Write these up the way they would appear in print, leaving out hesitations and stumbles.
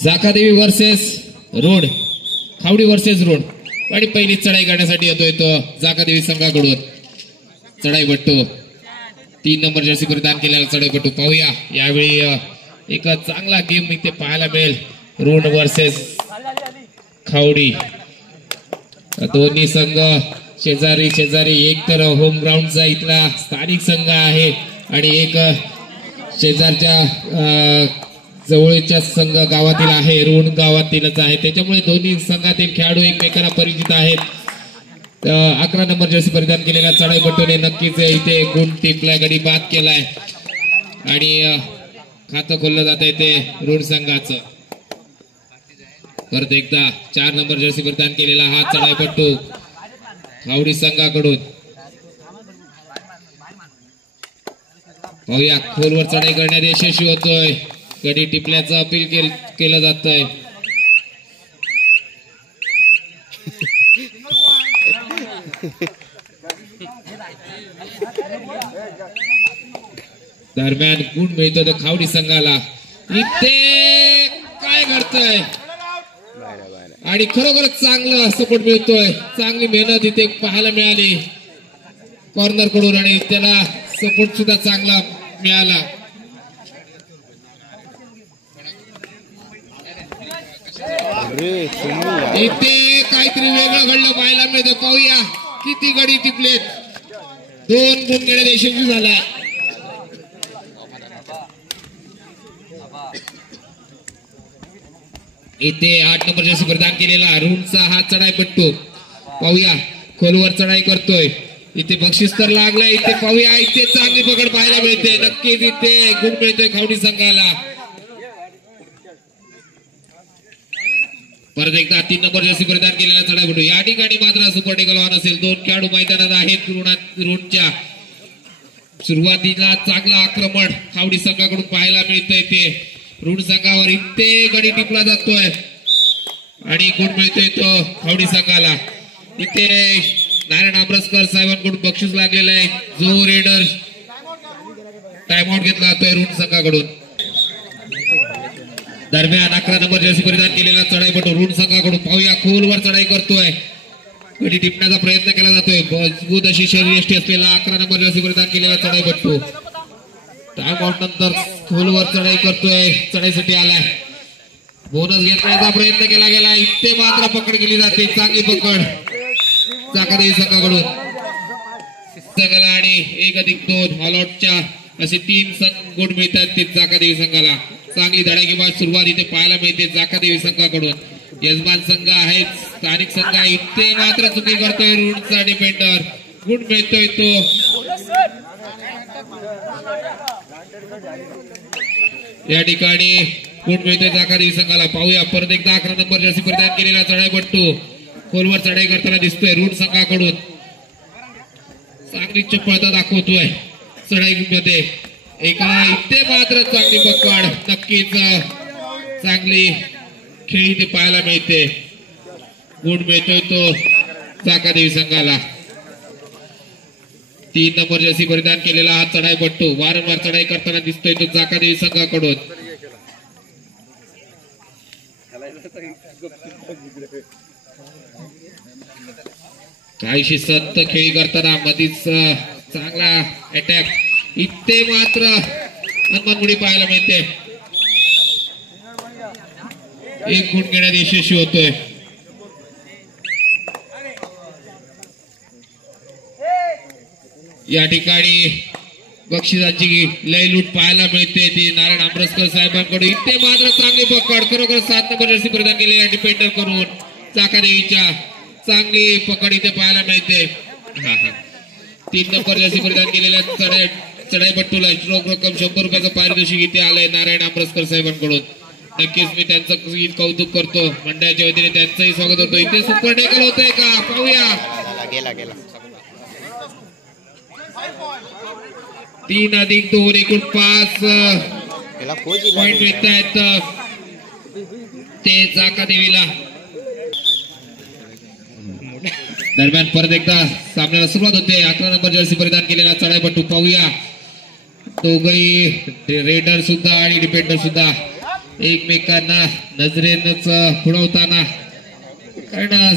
जाकादेवी versus road, खावडी versus road. आणि पहिली चढाई करण्यासाठी येतोय तो जाकादेवी संघाकडून चढाईपट्टू. 3 नंबर जर्सी परिधान केलेला चढाईपट्टू. पाहूया यावेळी एक चांगला गेम इथे पाहायला मिळेल. रोड वर्सेस खावडी. दोन्ही संघ शेजारी शेजारी. एक तर होम ग्राउंडचा इथला स्थानिक संघ आहे आणि एक शेजारच्या जवळच्या संघ गावातील आहे, रोड गावातीलच आहे. त्याच्यामुळे दोन्ही संघातील खेळाडू एकमेकांना परिचित आहेत. 11 नंबर जर्सी परिधान केलेल्या चढाईपट्टूने नक्कीच इथे गुण टिपलाय, गडी बाद केलाय आणि खातं खोललं जात आहे ते रोड संघाचं. परत एकदा 4 नंबर जर्सी परिधान केलेला हा चढाईपट्टू खावडी संघाकडून. पाहूया खोलवर चढाई करण्यात यशस्वी होतोय. गडी टिपल्याचं अपील केलं जातंय. दरम्यान गुण मिळतो तर खावडी संघाला. इथे काय घडतंय आणि खरोखरच चांगलं सपोर्ट मिळतोय. चांगली मेहनत इथे पाहायला मिळाली कॉर्नर कडून आणि त्याला सपोर्ट सुद्धा चांगला मिळाला. इथे काहीतरी वेगळं घडलं पाहायला मिळतं. पाहूया किती गडी टिपलेत. 2 गुण घेण्यात यशस्वी झालाय. इथे 8 नंबर जर्सी परिधान केलेला रूनचा हा चढाईपट्टू. पाहूया खोलवर चढाई करतोय. इथे बक्षीस तर लागलंय. इथे पाहूया इथे चांगली पकड पाहायला मिळते. नक्कीच इथे गुण मिळतोय खावडी संघाला. परत एकदा 3 नंबर जर्सी परिधान केलेला चढाईपट्टू. या ठिकाणी मात्र सुपर टेकल ऑन असेल. 2 खेळाडू मैदानात आहेत. रोडच्या सुरुवातीला चांगला आक्रमण खावडी संघाकडून पाहायला मिळतंय. ते रोड संघावर इथे गडी टिपला जातोय आणि गुण मिळतोय तो खावडी संघाला. इथे नारायण आमरसकर साहेबांकडून बक्षीस लागलेलं आहे. जो रेडर टाइमआउट घेतला जातोय रोड संघाकडून. दरम्यान 11 नंबर जर्सी परिधान केलेला चढाईपट्टू रोड संघाकडून. पाहूया खोलवर चढाई करतोय. गडी टिपण्याचा प्रयत्न केला जातोय. मजबूत अशी शरीरयष्टी असलेला 11 नंबर जर्सी परिधान केलेला चढाईपट्टू टाइम आउट नंतर खोलवर चढाई करतोय. चढाईसाठी आलाय. बोनस घेण्याचा प्रयत्न केला गेला. इथे मात्र पकड केली जाते. चांगली पकड जाकादेवी संघाकडून संघाला आणि 1+2 ऑलआउटच्या असे 3 गुण मिळतात ते जाकादेवी संघाला. चांगली धडाकेबाज सुरुवात इथे पाहायला मिळते जाकादेवी संघाकडून. यजमान संघ आहे, स्थानिक संघ आहे. इथे मात्र चुकी करतोय रूटचा डिफेंडर. गुण मिळतोय तो या ठिकाणी. गुण मिळतोय जाकादेवी संघाला. पाहूया परत एकदा 11 नंबर जर्सी परिधान केलेला चढाईपट्टू खोलवर चढाई करताना दिसतोय रूट संघाकडून. चांगली चपळता दाखवतोय चढाईमध्ये. इथे मात्र चांगली पकड. नक्कीच चांगली खेळी ते पाहायला मिळते. गुण मिळतोय तो जाकादेवी संघाला. 3 नंबर जर्सी परिधान केलेला हा चढाईपट्टू वारंवार चढाई करताना दिसतोय तो जाकादेवी संघाकडून. काहीशी संत खेळी करताना मधीच चांगला अटॅक. इथे मात्र मनमुडी पाहायला मिळते. 1 गुण घेण्यात यशस्वी होतोय. या ठिकाणी बक्षिसाची लय लूट पाहायला मिळते ती नारायण आमरसकर साहेबांकडून. इथे मात्र चांगली पकड. खरोखर 7 नंबर जर्सी परिधान केलेल्या डिफेंडर करून जाकादेवीच्या चांगली पकड इथे पाहायला मिळते. 3 नंबर जर्सी परिधान केलेल्या चढाईपट्टूला रोख रक्कम 100 रुपयाचं पारितोषिक इथे आलंय नारायण आमरसकर साहेबांकडून. नक्कीच मी त्यांचं कौतुक करतो. मंडळाच्या वतीने त्यांचंही स्वागत होतं. इथे सुपर टेकल होतंय का पाहूया. 3+2 एकूण 5 पॉइंट मिळत आहेत ते जाकादेवीला. दरम्यान परत एकदा सामन्याला सुरुवात होते. 11 नंबर जर्सी परिधान केलेला चढाईपट्टू. पाहूया दोघही रेडर सुद्धा आणि डिफेंडर सुद्धा एकमेकांना नजरेनच खुणवताना, कारण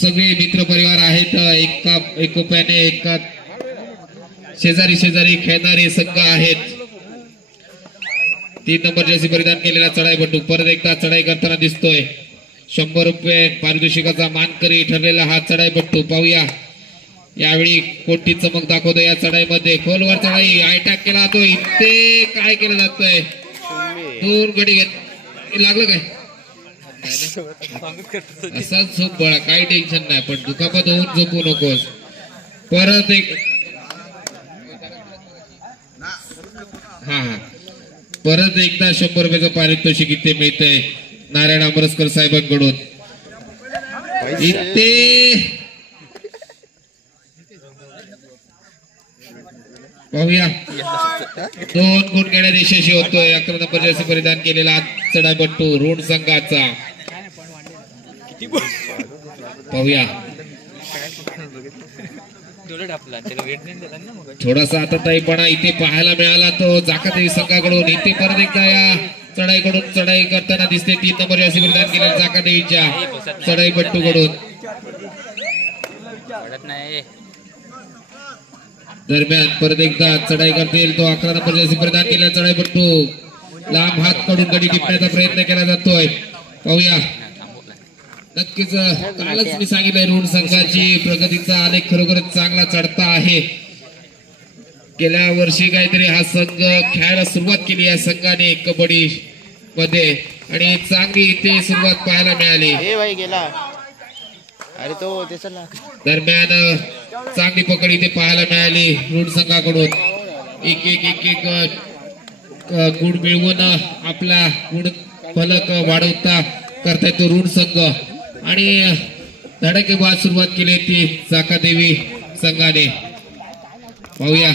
सगळे मित्र परिवार आहेत, एका एकोप्याने एका शेजारी शेजारी खेळणारे संघ आहेत. 3 नंबर जर्सी परिधान केलेला चढाईपटू परत एकदा चढाई करताना दिसतोय. 100 रुपये पारितोषिकाचा मानकरी ठरलेला हा चढाईपटू. पाहूया यावेळी कोणती चमक दाखवतो या चढाईमध्ये. खोलवर चढाई, अटॅक केला तो. इथे काय केलं जातंय, 2 गडी घेत लागलं काय असाच झोप बळा, काही टेन्शन नाही, पण दुखापत होऊन झोपू नकोस. परत एक परत एकदा 100 रुपयाचं पारितोषिक इथे मिळतंय नारायण आमरसकर साहेबांकडून. इथे पाहूया 2 गुण घेण्यात यशस्वी होतोय 11 नंबर जर्सी परिधान केलेला चढाईपटू ऋण संघाचा. पाहूया थोडासा आता ताईपणा इथे पाहायला मिळाला तो जाकादेवी संघाकडून. इथे परत एकदा या चढाईकडून चढाई करताना दिसते 3 नंबर जर्सी परिधान केलेल्या जाकादेवीच्या चढाईपट्टू कडून. दरम्यान परत एकदा चढाई करतील तो 11 नंबर जर्सी परिधान केलेला चढाईपट्टू. लांब हात कडून गडी टिपण्याचा प्रयत्न केला जातोय. पाहूया नक्कीच कालच मी सांगितलंय ऋण संघाची प्रगतीचा आलेख खरोखरच चांगला चढता आहे. गेल्या वर्षी काहीतरी हा संघ खेळायला सुरुवात केली या संघाने कबड्डी मध्ये आणि चांगली इथे सुरुवात पाहायला मिळाली. दरम्यान चांगली पकड इथे पाहायला मिळाली ऋण संघाकडून. एक एक एक एक गुण मिळवून आपला गुण फलक वाढवता करताय तो ऋण संघ आणि धडाकेबाज सुरुवात केली ती जाकादेवी संघाने. पाहूया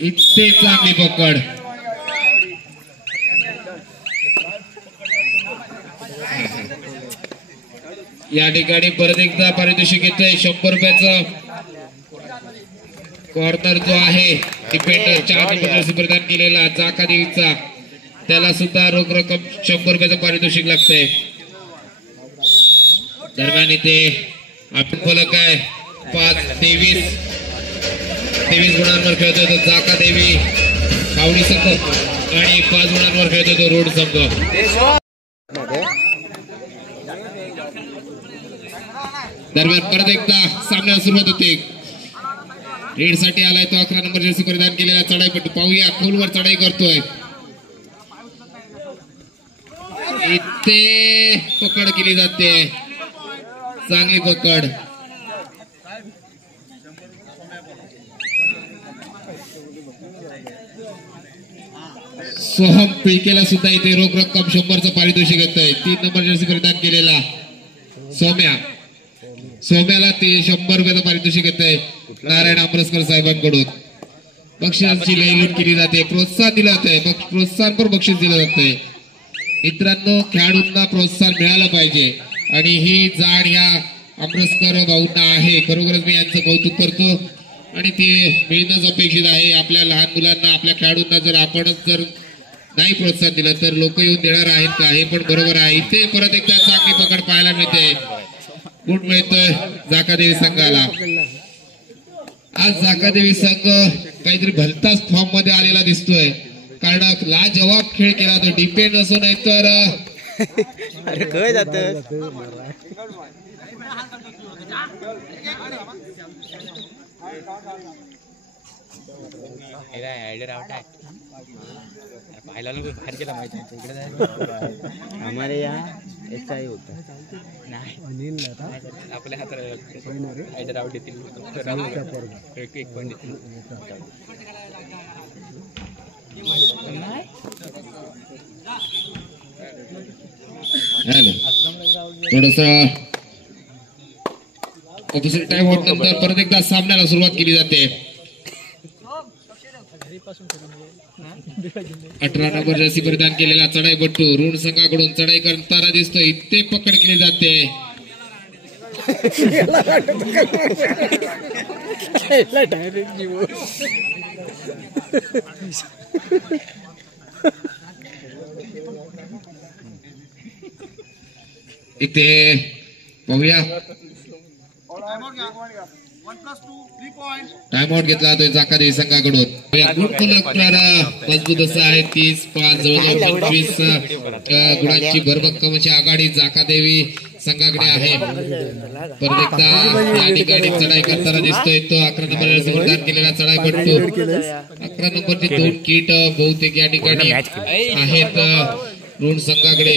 इथे चांगली पकड. या ठिकाणी परत एकदा पारितोषिक येतोय 100 रुपयाचं. कॉर्नर जो आहे डिफेंडर 4 नंबर परिधान केलेला जाकादेवीचा, त्याला सुद्धा रोख रक्कम 100 रुपयाचं पारितोषिक लागतंय. दरम्यान इथे आपण फलक आहे 23 गुणांवर खेळतोय तो जाकादेवी कावडी संघ आणि 5 गुणांवर खेळतोय तो रोड संघ. दरम्यान परत एकदा सामन्याला सुरुवात होते. रेड साठी आलाय तो 11 नंबर जर्सी परिधान केलेला चढाईपटू. पाहूया खोलवर चढाई करतोय. इथे पकड केली जाते, चांगली पकड. सोहम पिळकेला सुद्धा इथे रोख रक्कम 100चं पारितोषिक येतंय. 3 नंबर जर्सी परिधान केलेला सोम्याला ते 100 रुपयाचं पारितोषिक येतंय नारायण आमरसकर साहेबांकडून. बक्षिसांची लयलूट केली जाते, प्रोत्साहन दिलं जातंय, प्रोत्साहन पण बक्षीस दिलं जातंय. मित्रांनो खेळाडूंना प्रोत्साहन मिळालं पाहिजे आणि ही जाण या आमरसकर भाऊंना आहे. खरोखरच मी यांचं कौतुक करतो आणि ते मिळणंच अपेक्षित आहे. आपल्या लहान मुलांना आपल्या खेळाडूंना जर आपणच जर नाही प्रोत्साहन दिलं तर लोक येऊन देणार आहेत का, हे पण बरोबर आहे. इथे परत एकदा चांगली पकड पाहायला मिळते, गुण मिळतोय जाकादेवी संघाला. आज जाकादेवी संघ काहीतरी भलताच फॉर्म मध्ये आलेला दिसतोय, कारण लाजवाब खेळ केला तो. डिपेंड असो नाही तर हमारे यहाँ ऐसा ही होता आपल्या हातात आउट येतील एक पॉइंट येतील. थोडस ऑफिशियल टाइम आउट नंतर परत एकदा सामन्याला सुरुवात केली जाते. 18 नंबर जर्सी परिधान केलेला चढाईपटू ऋण संघाकडून चढाई करताना दिसतो. इथे पकड केली जाते. इथे पाहूया टाइम आउट घेतला जातोय जाकादेवी संघाकडून. मजबूत असं आहे 30-5 जवळजवळ 25 गुणांची भरभक्कम अशी आघाडी जाकादेवी संघाकडे आहे. परत एकदा या ठिकाणी चढाई करताना दिसतोय तो 11 नंबर प्रदान केलेला चढाईपट्टू. 11 नंबरची 2 किट बहुतेक या ठिकाणी आहेत ऋण संघाकडे.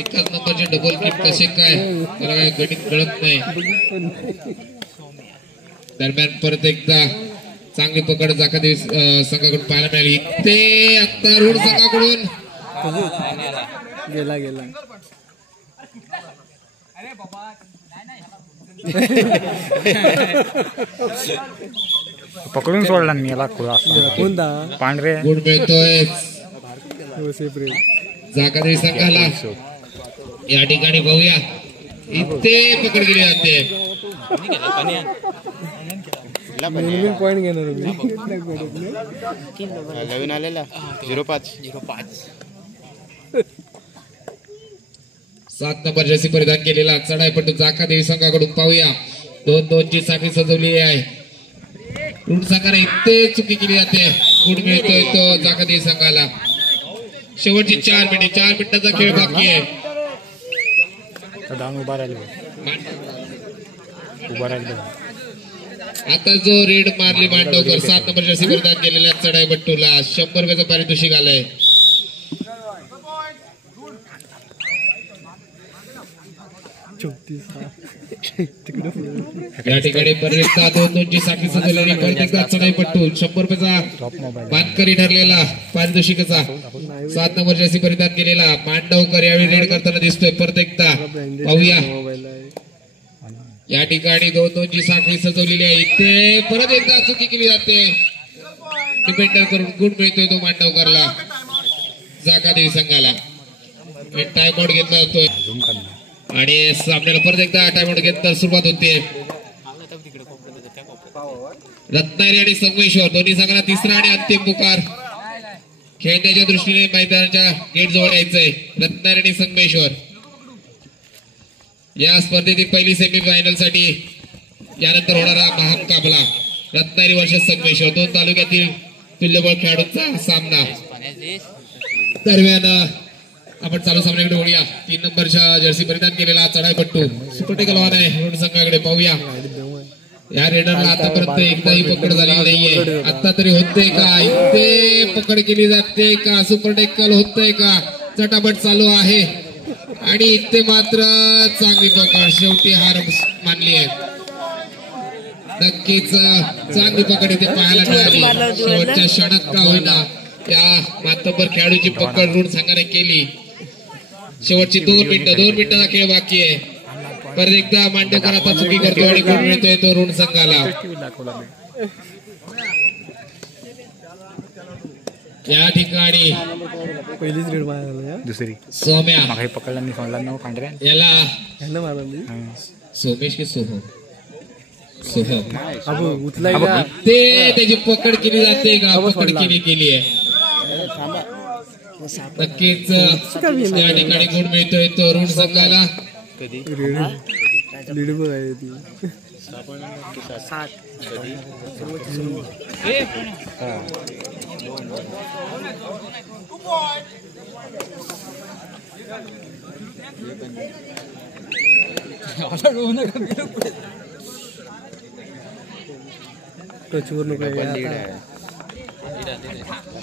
एकाच नंबरचे डबल किट कसे काय त्याला काय गणित कळत नाही. दरम्यान परत एकदा चांगली पकड जाकादेवी संघाकडून पाहायला मिळाली. ते आता ऋण संघाकडून गेला पकडून सोडला मी याला खुला कोणता पांढरे गुण मिळतोय जाकादेवी संघाला. या ठिकाणी पाहूया इथे पकड केली जाते. नवीन पॉइंट घेणार नवीन आलेला 05 7 नंबर जर्सी परिधान केलेला चढाईपट्टू जाकादेवी संघाकडून पाहूया 2-2ची साखळी सजवली आहे. ऋण संघाने इथे चुकी केली जाते. गुण मिळतोय तो जाकादेवी संघाला. शेवटची 4 मिनिटाचा खेळ बाकी आहे. उभा राहिला आता जो रेड मारली मांडवकर 7 नंबर जर्सी परिधान केलेल्या चढाईपट्टूला 100 रुपयाचं पारितोषिक आलंय. या ठिकाणी बरेच 2-2ची साखळी सजवलेली परत एकदा चढाईपट्टू 100 रुपयाचा मानकरी ठरलेला पारितोषिकाचा 7 नंबर जर्सी परिधान केलेला मांडवकर यावेळी रेड करताना दिसतोय. परत एकदा पाहूया या ठिकाणी 2-2ची साखळी सजवलेली आहे. इथे परत एकदा चुकी केली जाते. डिपेंडर करून गुण मिळतोय तो मांडवकरला जाकादेवी संघाला. टाइम आउट घेतला जातोय आणि सामन्याला परत एकदा टाइम आउट घेतला सुरुवात होते. रत्नागिरी आणि संगमेश्वर दोन्ही संघाला तिसरा आणि अंतिम पुकार खेळण्याच्या दृष्टीने मैदानाच्या गेट जवळ यायचंय. रत्नागिरी आणि संगमेश्वर या स्पर्धेतील पहिली सेमीफायनल साठी यानंतर होणारा महामुकाबला रत्नागिरी वर्सेस संगमेश्वर 2 तालुक्यातील तुल्यबळ खेळाडूंचा सामना. दरम्यान आपण चालू सामन्याकडे वळूया. 3 नंबरच्या जर्सी परिधान केलेला चढाईपट्टू सुपरटेकल वाहन आहे ऋण संघाकडे पाहूया. या रेडरला आतापर्यंत एकदाही पकड झालेली नाहीये. आता तरी होते का इथे पकड केली जाते का सुपरटेकल होतंय का चटापट चालू आहे आणि इथे मात्र चांगली पकड शेवटी हार मानली आहे. नक्कीच चांगली पकड इथे पाहायला मिळाली. शेवटच्या क्षणात का होईना त्या मातब्बर खेळाडूची पकड ऋण संघाने केली. शेवटची 2 मिनिटाचा खेळ बाकी आहे. परत एकदा मांडवकर आता चुकी करतो आणि गुण मिळतोय तो ऋण संघाला. या ठिकाणी पहिलीच रेड मारायला दुसरी सोम्या मागे पकडला मी सोडला ना पांढऱ्या याला मारली सोमेश की सोहम उचलाय का ते त्याची पकड केली जाते का पकड केली आहे. नक्कीच या ठिकाणी गुण मिळतोय तो ऋण संघाला. लीड बघ आहे ती टचवर नको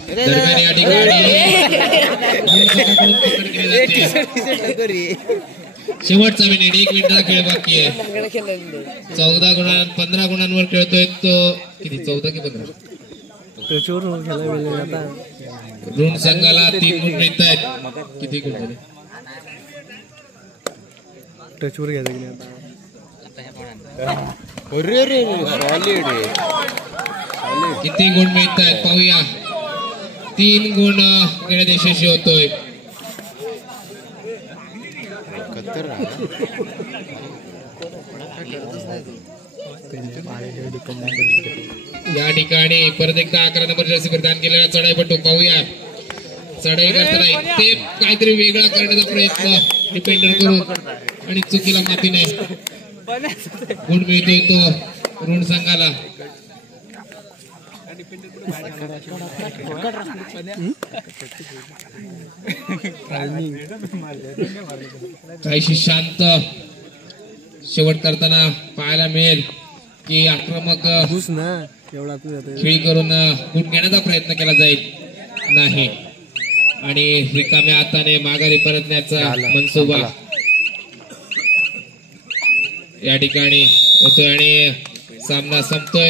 दरम्यान या ठिकाणी शेवटचा मिनिट 1 मिनिटाचा खेळ बाकी आहे. 15 गुणांवर खेळतोय तो. किती 14 की 15 टचवर खेळायला आता ऋण संघाला 3 गुण मिळत आहेत. किती गुण झाले टचवर घ्यायचं की नाही किती गुण मिळत आहेत पाहूया. 3 गुण घेण्यात यशस्वी होतोय. या ठिकाणी परत एकदा 11 नंबर जर्सी परिधान केलेला चढाईपट्टू पाहूया. चढाई करताना इथे काहीतरी वेगळा करण्याचा प्रयत्न डिपेंडर करून आणि चुकीला माती नाही. गुण मिळतोय तो ऋण संघाला. काहीशी शांत शेवट करताना पाहायला मिळेल की आक्रमक घुस ना एवढा आतून जातोय. खेळी करून गुण घेण्याचा प्रयत्न केला जाईल नाही आणि रिकाम्या हाताने माघारी परतण्याचा मनसुबा या ठिकाणी होतोय आणि सामना संपतोय.